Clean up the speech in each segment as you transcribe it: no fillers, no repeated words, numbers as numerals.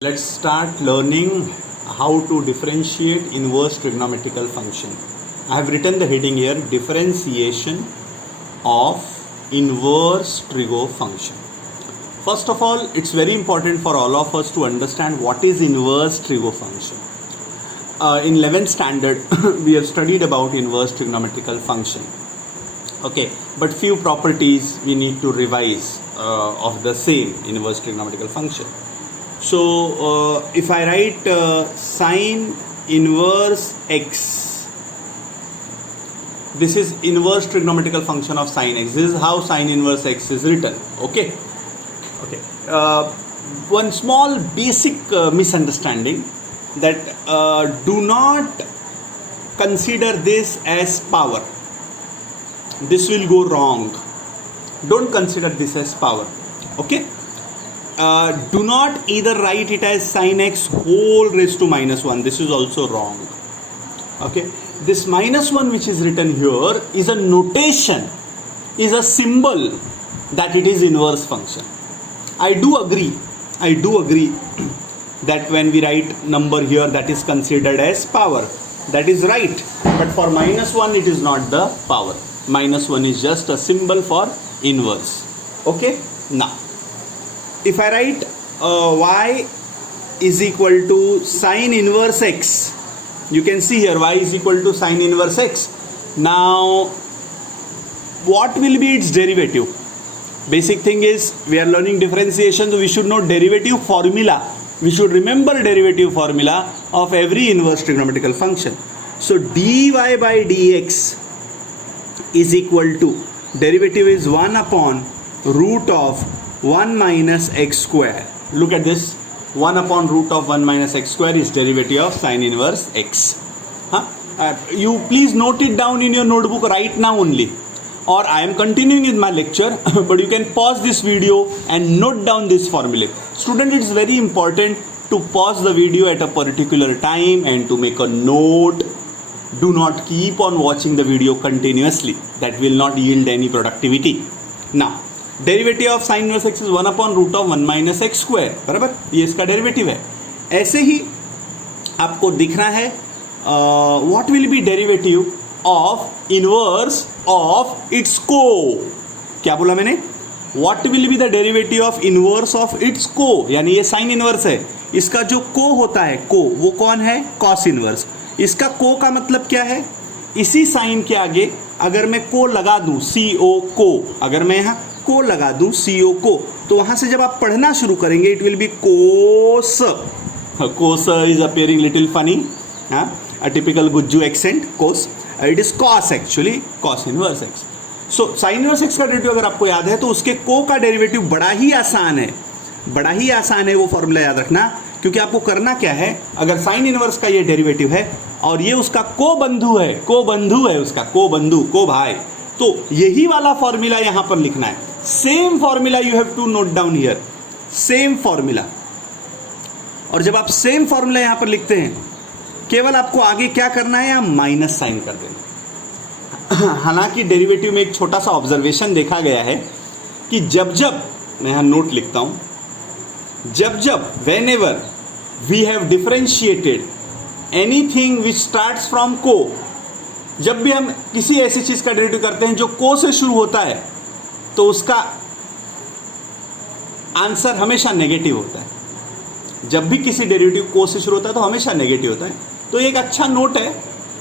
Let's start learning how to differentiate inverse trigonometrical function. I have written the heading here, differentiation of inverse trigo function. First of all, it's very important for all of us to understand what is inverse trigo function. In 11th standard, we have studied about inverse trigonometrical function. Okay, but few properties we need to revise of the same inverse trigonometrical function. So if I write sine inverse x, this is inverse trigonometrical function of sine x. This is how sine inverse x is written. Okay. One small basic misunderstanding that do not consider this as power. This will go wrong. Don't consider this as power. Okay. Do not either write it as sin x whole raised to minus 1. This is also wrong. Okay. This minus 1 which is written here is a notation, is a symbol that it is inverse function. I do agree that when we write number here, that is considered as power. That is right. But for minus 1 it is not the power. Minus 1 is just a symbol for inverse. Okay. Now, if I write y is equal to sine inverse x, you can see here y is equal to sine inverse x. Now, what will be its derivative? Basic thing is we are learning differentiation, so we should know derivative formula. We should remember derivative formula of every inverse trigonometrical function. So dy by dx is equal to, derivative is 1 upon root of 1 minus x square. Look at this, 1 upon root of 1 minus x square is derivative of sine inverse x. You please note it down in your notebook right now only, or I am continuing with my lecture but you can pause this video and note down this formula. Student, it is very important to pause the video at a particular time and to make a note. Do not keep on watching the video continuously. That will not yield any productivity. Now, derivative of sine inverse x is 1 upon root of 1 minus x square, बराबर, ये इसका derivative है. ऐसे ही आपको दिखना है what will be derivative of inverse of its को. क्या बोला मैंने? What will be the derivative of inverse of its को, यानी ये साइन इनवर्स है, इसका जो को होता है, को, वो कौन है? Cos inverse. इसका को का मतलब क्या है? इसी साइन के आगे अगर मैं को लगा दूं, सी ओ को, अगर मैं यहाँ को लगा दूं, सीओ को, तो वहां से जब आप पढ़ना शुरू करेंगे it will be cos. Cos is appearing little funny, a typical Gujju accent. Cos, it is cos, actually cos inverse x. So sine inverse x का डेरिवेटिव अगर आपको याद है तो उसके को का डेरिवेटिव बड़ा ही आसान है, बड़ा ही आसान है. वो फॉर्मूला याद रखना, क्योंकि आपको करना क्या है, अगर साइन इनवर्स का ये डेरिवेटिव है और ये उसका को बंधु है, को बंधु है उसका, को बंधु, को भाई, तो यही वाला फॉर्मूला यहां पर लिखना है. Same formula you have to note down here, same formula. और जब आप सेम फॉर्मूला यहां पर लिखते हैं, केवल आपको आगे क्या करना है, यहां माइनस साइन कर देना. हालांकि डेरिवेटिव में एक छोटा सा ऑब्जर्वेशन देखा गया है कि जब जब, मैं यहां नोट लिखता हूं, जब जब whenever we have differentiated anything which starts from co, जब भी हम किसी ऐसी चीज का डेरिवेटिव करते हैं जो को से शुरू होता है, तो उसका आंसर हमेशा नेगेटिव होता है. जब भी किसी डेरिवेटिव को से शुरू होता है तो हमेशा नेगेटिव होता है. तो एक अच्छा नोट है,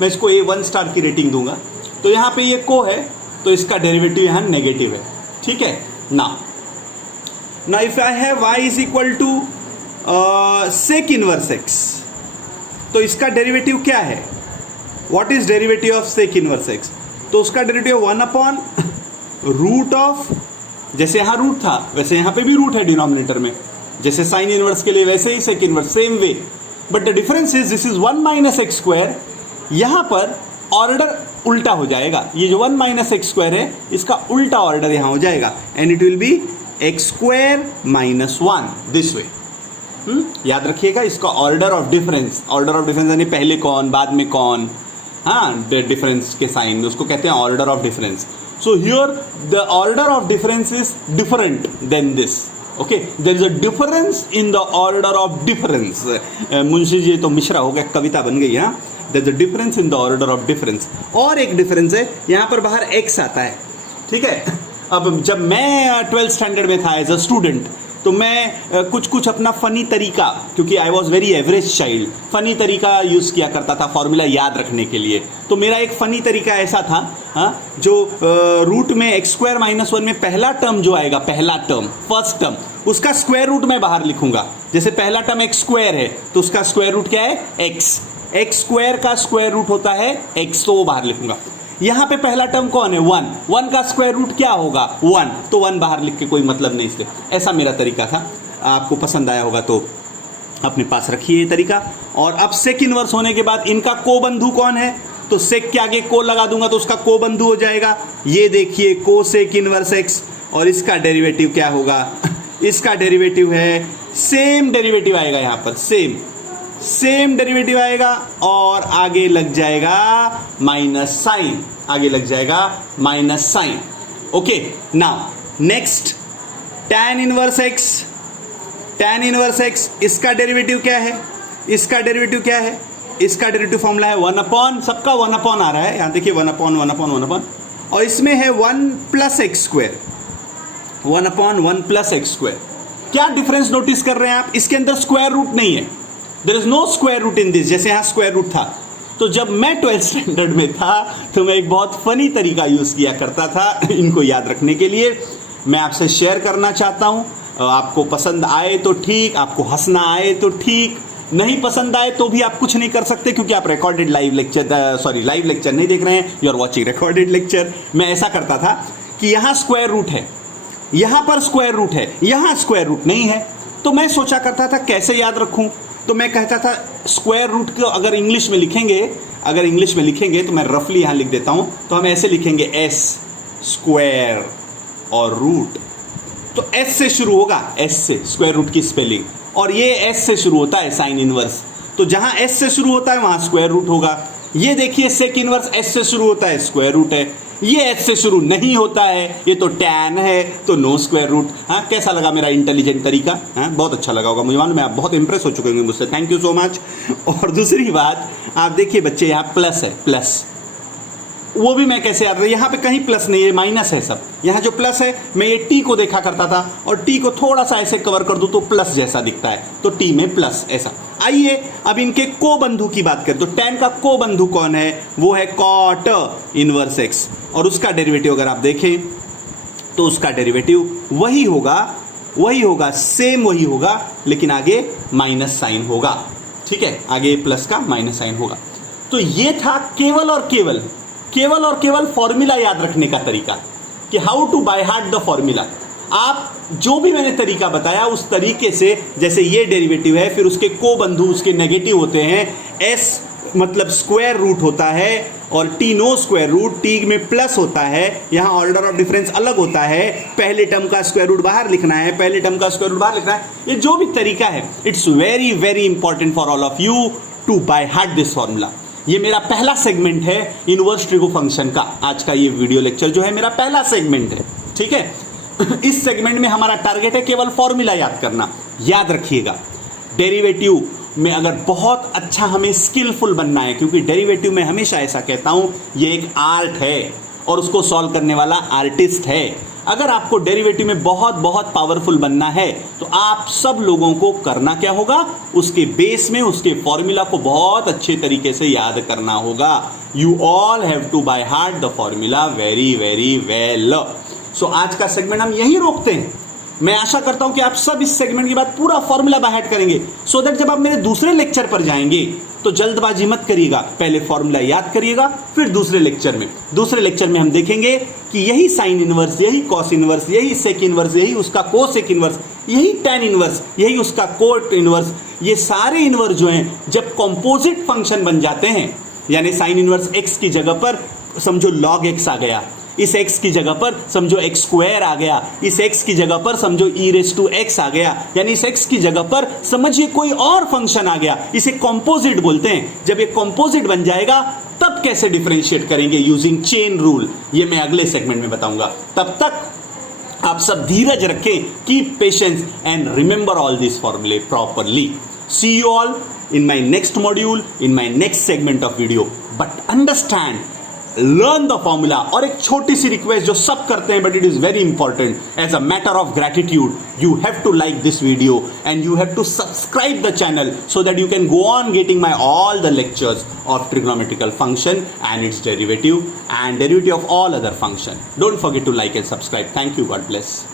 मैं इसको A1 स्टार की रेटिंग दूंगा. तो यहां पे ये को है तो इसका डेरिवेटिव यहां नेगेटिव है. ठीक है. Now if I have y is equal to sec inverse x, तो इसका डेरिवेटिव क्या है? What is derivative of sec inverse x? तो उसका डेरिवेटिव 1 अपॉन रूट ऑफ, जैसे यहां रूट था वैसे यहां पे भी रूट है डिनोमिनेटर में, जैसे साइन इनवर्स के लिए वैसे ही sec inverse, same way. But the difference is this is 1 minus x square. यहां पर ऑर्डर उल्टा हो जाएगा. ये जो 1 माइनस एक्स स्क्वायर है इसका उल्टा ऑर्डर यहां हो जाएगा, and it will be x square minus 1 this way. याद रखिएगा इसका order of difference. Order of difference यानी पहले कौन बाद में कौन, डिफरेंस के साइन, उसको कहते हैं order of difference. So here the order of difference is different than this. Okay, there is a difference in the order of difference. Munshi ji तो मिश्रा हो गया, कविता बन गई। हाँ, there is a difference in the order of difference. और एक difference है, यहाँ पर बाहर एक्स आता है, ठीक है। अब जब मैं 12th स्टैंडर्ड में था एज अ स्टूडेंट, तो मैं कुछ अपना फ़नी तरीका, क्योंकि I was very average child, funny तरीका यूज़ किया करता था फॉर्मूला याद रखने के लिए। तो मेरा एक फ़नी तरीका ऐसा था, हाँ, जो रूट में x स्क्वायर माइनस 1 में पहला टर्म जो आएगा, पहला टर्म, फर्स्ट टर्म, उसका स्क्वायर रूट मैं बाहर लिखूंगा। जैसे पहला टर्म x स्क्वायर है तो उसका स्क्वायर रूट क्या है, x स्क्वायर का स्क्वायर रूट होता है x, तो वो बाहर लिखूंगा। यहाँ पे पहला टर्म कौन है, 1 का स्क्वायर रूट क्या होगा, 1, तो 1 बाहर लिख के कोई मतलब नहीं, इसलिए ऐसा मेरा तरीका था। आपको पसंद आया होगा तो अपने पास रखिए ये तरीका। और अब सेक इनवर्स होने के बाद इनका कोबंधु कौन है, तो सेक के आगे को लगा दूंगा तो उसका कोबंधु हो जाएगा। ये देखिए कोसेक इनवर्स एक्स, और इसका डेरिवेटिव क्या होगा इसका डेरिवेटिव है, सेम डेरिवेटिव आएगा यहाँ पर, सेम डेरिवेटिव आएगा, और आगे लग जाएगा माइनस साइन, आगे लग जाएगा minus sine. Okay, now next tan inverse x, इसका डेरिवेटिव क्या है, इसका डेरिवेटिव क्या है, इसका डेरिवेटिव फॉर्मूला है 1 अपॉन, सबका 1 अपॉन आ रहा है, यहां देखिए 1 अपॉन, और इसमें है 1 plus x square, 1 upon 1 plus x square. क्या डिफरेंस नोटिस कर रहे हैं आप, इसके अंदर स्क्वायर रूट नहीं है, there is no square root in this, जैसे यहाँ स्क्वायर रूट था। तो जब मैं 12th स्टैंडर्ड में था तो मैं एक बहुत फनी तरीका यूज़ किया करता था इनको याद रखने के लिए। मैं आपसे शेयर करना चाहता हूँ, आपको पसंद आए तो ठीक, आपको हंसना आए तो ठीक, नहीं पसंद आए तो भी आप कुछ नहीं कर सकते, क्योंकि आप रिकॉर्डेड लाइव लेक्चर नहीं देख रहे हैं, you are watching recorded lecture. मैं ऐसा करता था कि यहाँ स्क्वायर रूट है, यहाँ पर स्क्वायर रूट है, यहाँ स्क्वायर रूट नहीं है, तो मैं सोचा करता था कैसे याद रखूं। तो मैं कहता था स्क्वायर रूट को अगर इंग्लिश में लिखेंगे तो मैं रफली यहाँ लिख देता हूँ, तो हम ऐसे लिखेंगे s स्क्वायर और रूट। तो s से शुरू होगा, s से स्क्वायर रूट की स्पेलिंग, और ये s से शुरू होता है साइन इनवर्स, तो जहाँ s से शुरू होता है वहाँ स्क्वायर रूट होगा। ये देखिए सेक इनवर्स s से शुरू होता है, स्क्वायर रूट है। ये h से शुरू नहीं होता है, ये तो tan है, तो नो स्क्वायर रूट। हाँ, कैसा लगा मेरा इंटेलिजेंट तरीका, हाँ बहुत अच्छा लगा होगा, मुझे मालूम है आप बहुत इंप्रेस हो चुके होंगे मुझसे, थैंक यू सो मच। और दूसरी बात, आप देखिए बच्चे, यहाँ प्लस है, प्लस वो भी मैं कैसे याद रहा, यहाँ पे कहीं प्लस नहीं है, माइनस है सब। यहाँ जो प्लस है, मैं ये टी को देखा करता था, और टी को थोड़ा सा ऐसे कवर कर दूं तो प्लस जैसा दिखता है, तो टी में प्लस ऐसा। आइए अब इनके को बंधु की बात करें, तो tan का को बंधु कौन है, वो है cot इनवर्स एक्स, और उसका डेरिवेटिव अगर आप देखें तो उसका डेरिवेटिव वही होगा, सेम वही होगा, लेकिन आगे माइनस साइन होगा, ठीक है, आगे प्लस का माइनस साइन होगा। तो ये था केवल और केवल फॉर्मूला याद रखने का तरीका, कि how to by heart the formula. आप जो भी मैंने तरीका बताया उस तरीके से, जैसे ये डेरिवेटिव है, फिर उसके को बंधु उसके नेगेटिव होते हैं, s मतलब स्क्वायर रूट होता है, और t no square root, t में प्लस होता है, यहाँ ऑर्डर ऑफ डिफरेंस अलग होता है, पहले टर्म का स्क्वायर रूट बाहर लिखना है, ये जो भी तरीका है, it's very very important for all of you to by heart this formula. ये मेरा पहला सेगमेंट है इनवर्स ट्रिगो फंक्शन का, आज का ये वीडियो लेक्चर जो है मेरा पहला सेगमेंट है, ठीक है। इस सेगमेंट में हमारा टारगेट है केवल फॉर्मूला याद करना। याद रखिएगा, डेरिवेटिव में अगर बहुत अच्छा हमें स्किलफुल बनना है, क्योंकि डेरिवेटिव में हमेशा ऐसा कहता हूं ये एक आर्ट है, और उसको सॉल्व करने वाला आर्टिस्ट है। अगर आपको डेरिवेटिव में बहुत बहुत पावरफुल बनना है, तो आप सब लोगों को करना क्या होगा, उसके बेस में उसके फॉर्मूला को बहुत अच्छे तरीके से याद करना होगा। You all have to by heart the formula very very well. So आज का सेगमेंट हम यही रोकते हैं। मैं आशा करता हूं कि आप सब इस सेगमेंट के बाद पूरा फॉर्मूला बाय हार्ट करेंगे, सो दैट जब आप मेरे दूसरे लेक्चर पर जाएंगे तो जल्दबाजी मत करिएगा, पहले फॉर्मूला याद करिएगा, फिर दूसरे लेक्चर में हम देखेंगे कि यही साइन इनवर्स, यही कॉस इनवर्स, यही सेक इनवर्स, यही उसका कोसेक इनवर्स, यही tan इनवर्स, यही उसका कोट इनवर्स, ये सारे इनवर्स जो हैं जब कंपोजिट फंक्शन बन जाते हैं, यानी साइन इनवर्स x की जगह पर समझो log x आ गया, इस x की जगह पर समझो x स्क्वायर आ गया, इस x की जगह पर समझो e रेज़ टू x आ गया, यानी इस x की जगह पर समझिए कोई और फंक्शन आ गया, इसे कंपोजिट बोलते हैं। जब ये कंपोजिट बन जाएगा तब कैसे डिफरेंशिएट करेंगे यूजिंग चेन रूल, ये मैं अगले सेगमेंट में बताऊंगा। तब तक आप सब धीरज रखें, keep patience and remember all this फॉर्मूले properly. See you all in my next module, in my next segment of video. But understand, learn the formula. और एक छोटी सी रिक्वेस्ट जो सब करते हैं, but it is very important. As a matter of gratitude, you have to like this video and you have to subscribe the channel so that you can go on getting my all the lectures of trigonometrical function and its derivative and derivative of all other function. Don't forget to like and subscribe. Thank you. God bless.